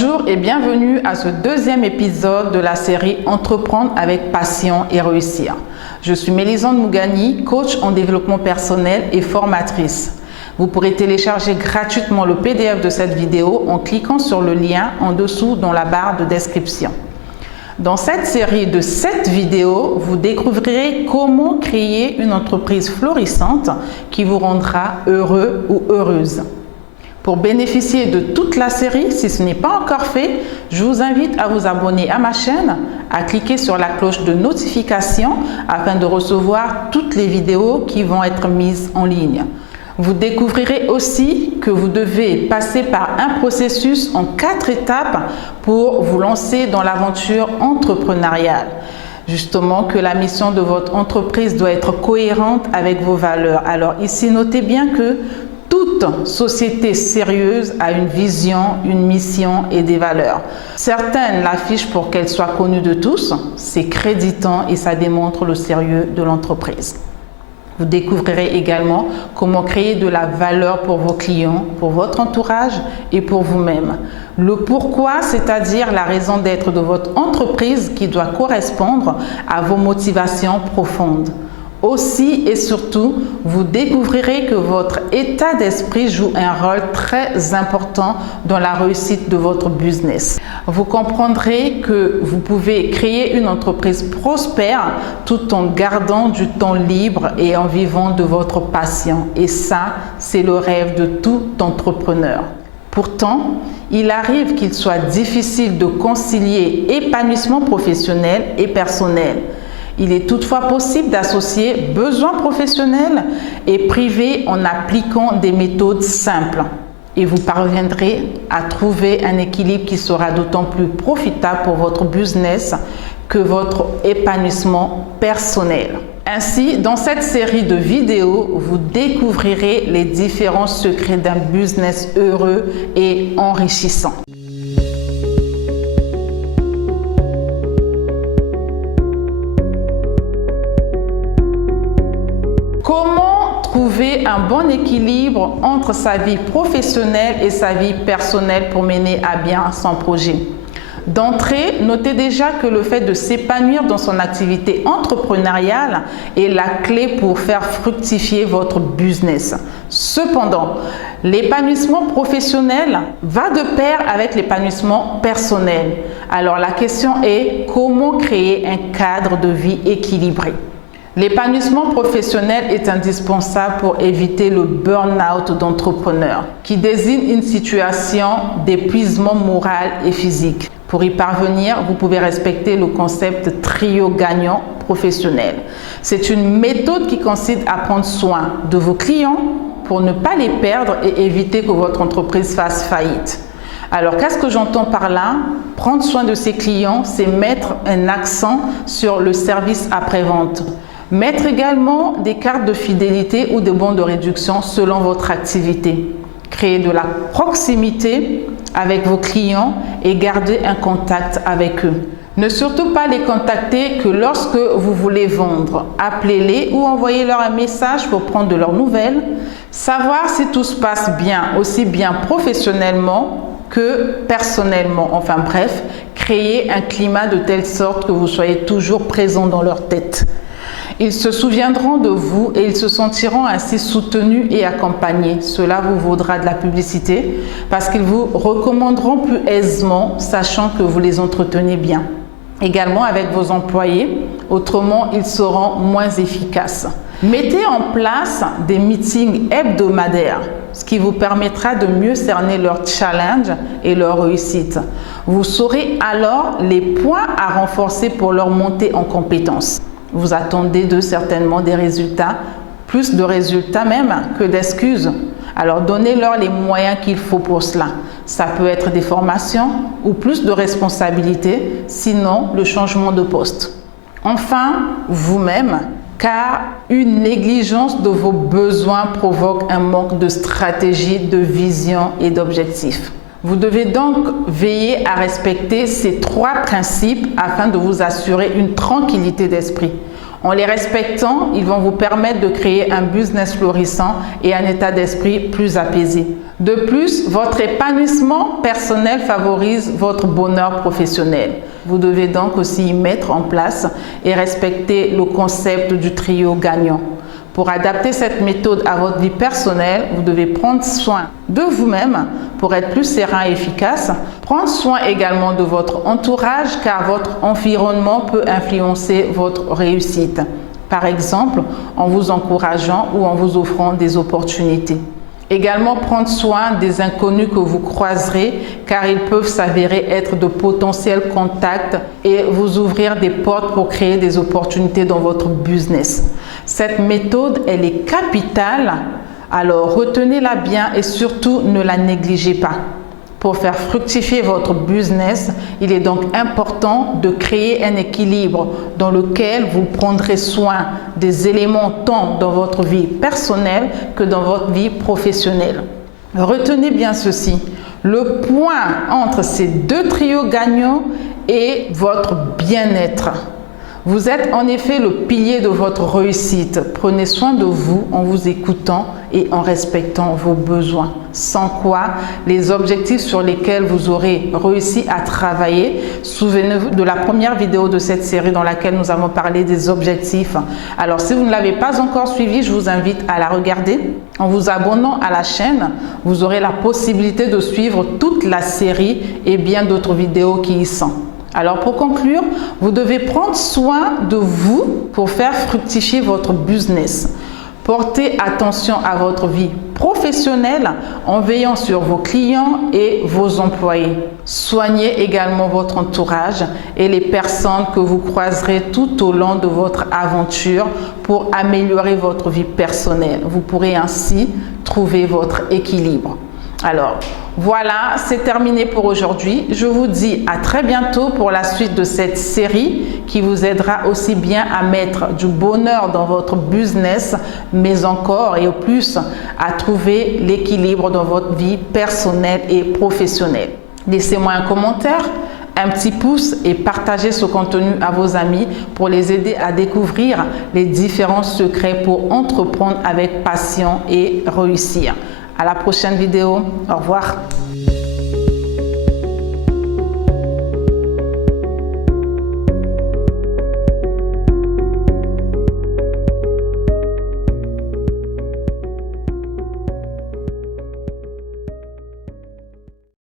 Bonjour et bienvenue à ce deuxième épisode de la série Entreprendre avec passion et réussir. Je suis Mélisande Mougani, coach en développement personnel et formatrice. Vous pourrez télécharger gratuitement le PDF de cette vidéo en cliquant sur le lien en dessous dans la barre de description. Dans cette série de 7 vidéos, vous découvrirez comment créer une entreprise florissante qui vous rendra heureux ou heureuse. Pour bénéficier de toute la série, si ce n'est pas encore fait, je vous invite à vous abonner à ma chaîne, à cliquer sur la cloche de notification afin de recevoir toutes les vidéos qui vont être mises en ligne. Vous découvrirez aussi que vous devez passer par un processus en 4 étapes pour vous lancer dans l'aventure entrepreneuriale. Justement, que la mission de votre entreprise doit être cohérente avec vos valeurs. Alors ici, notez bien que toute société sérieuse a une vision, une mission et des valeurs. Certaines l'affichent pour qu'elle soit connue de tous. C'est créditant et ça démontre le sérieux de l'entreprise. Vous découvrirez également comment créer de la valeur pour vos clients, pour votre entourage et pour vous-même. Le pourquoi, c'est-à-dire la raison d'être de votre entreprise qui doit correspondre à vos motivations profondes. Aussi et surtout, vous découvrirez que votre état d'esprit joue un rôle très important dans la réussite de votre business. Vous comprendrez que vous pouvez créer une entreprise prospère tout en gardant du temps libre et en vivant de votre passion. Et ça, c'est le rêve de tout entrepreneur. Pourtant, il arrive qu'il soit difficile de concilier épanouissement professionnel et personnel. Il est toutefois possible d'associer besoins professionnels et privés en appliquant des méthodes simples. Et vous parviendrez à trouver un équilibre qui sera d'autant plus profitable pour votre business que votre épanouissement personnel. Ainsi, dans cette série de vidéos, vous découvrirez les différents secrets d'un business heureux et enrichissant. Comment trouver un bon équilibre entre sa vie professionnelle et sa vie personnelle pour mener à bien son projet? D'entrée, notez déjà que le fait de s'épanouir dans son activité entrepreneuriale est la clé pour faire fructifier votre business. Cependant, l'épanouissement professionnel va de pair avec l'épanouissement personnel. Alors la question est comment créer un cadre de vie équilibré? L'épanouissement professionnel est indispensable pour éviter le burn-out d'entrepreneur, qui désigne une situation d'épuisement moral et physique. Pour y parvenir, vous pouvez respecter le concept trio gagnant professionnel. C'est une méthode qui consiste à prendre soin de vos clients pour ne pas les perdre et éviter que votre entreprise fasse faillite. Alors, qu'est-ce que j'entends par là? Prendre soin de ses clients, c'est mettre un accent sur le service après-vente. Mettre également des cartes de fidélité ou des bons de réduction selon votre activité. Créer de la proximité avec vos clients et garder un contact avec eux. Ne surtout pas les contacter que lorsque vous voulez vendre. Appelez-les ou envoyez-leur un message pour prendre de leurs nouvelles. Savoir si tout se passe bien, aussi bien professionnellement que personnellement. Enfin bref, créer un climat de telle sorte que vous soyez toujours présent dans leur tête. Ils se souviendront de vous et ils se sentiront ainsi soutenus et accompagnés. Cela vous vaudra de la publicité parce qu'ils vous recommanderont plus aisément, sachant que vous les entretenez bien. Également avec vos employés, autrement ils seront moins efficaces. Mettez en place des meetings hebdomadaires, ce qui vous permettra de mieux cerner leurs challenges et leur réussite. Vous saurez alors les points à renforcer pour leur montée en compétences. Vous attendez d'eux certainement des résultats, plus de résultats même que d'excuses. Alors donnez-leur les moyens qu'il faut pour cela. Ça peut être des formations ou plus de responsabilités, sinon le changement de poste. Enfin, vous-même, car une négligence de vos besoins provoque un manque de stratégie, de vision et d'objectifs. Vous devez donc veiller à respecter ces 3 principes afin de vous assurer une tranquillité d'esprit. En les respectant, ils vont vous permettre de créer un business florissant et un état d'esprit plus apaisé. De plus, votre épanouissement personnel favorise votre bonheur professionnel. Vous devez donc aussi y mettre en place et respecter le concept du trio gagnant. Pour adapter cette méthode à votre vie personnelle, vous devez prendre soin de vous-même pour être plus serein et efficace. Prendre soin également de votre entourage car votre environnement peut influencer votre réussite. Par exemple, en vous encourageant ou en vous offrant des opportunités. Également prendre soin des inconnus que vous croiserez car ils peuvent s'avérer être de potentiels contacts et vous ouvrir des portes pour créer des opportunités dans votre business. Cette méthode, elle est capitale, alors retenez-la bien et surtout ne la négligez pas. Pour faire fructifier votre business, il est donc important de créer un équilibre dans lequel vous prendrez soin des éléments tant dans votre vie personnelle que dans votre vie professionnelle. Retenez bien ceci, le point entre ces deux trios gagnants est votre bien-être. Vous êtes en effet le pilier de votre réussite. Prenez soin de vous en vous écoutant et en respectant vos besoins. Sans quoi, les objectifs sur lesquels vous aurez réussi à travailler, souvenez-vous de la première vidéo de cette série dans laquelle nous avons parlé des objectifs. Alors, si vous ne l'avez pas encore suivi, je vous invite à la regarder. En vous abonnant à la chaîne, vous aurez la possibilité de suivre toute la série et bien d'autres vidéos qui y sont. Alors pour conclure, vous devez prendre soin de vous pour faire fructifier votre business. Portez attention à votre vie professionnelle en veillant sur vos clients et vos employés. Soignez également votre entourage et les personnes que vous croiserez tout au long de votre aventure pour améliorer votre vie personnelle. Vous pourrez ainsi trouver votre équilibre. Alors, voilà, c'est terminé pour aujourd'hui. Je vous dis à très bientôt pour la suite de cette série qui vous aidera aussi bien à mettre du bonheur dans votre business, mais encore et au plus à trouver l'équilibre dans votre vie personnelle et professionnelle. Laissez-moi un commentaire, un petit pouce et partagez ce contenu à vos amis pour les aider à découvrir les différents secrets pour entreprendre avec passion et réussir. À la prochaine vidéo. Au revoir.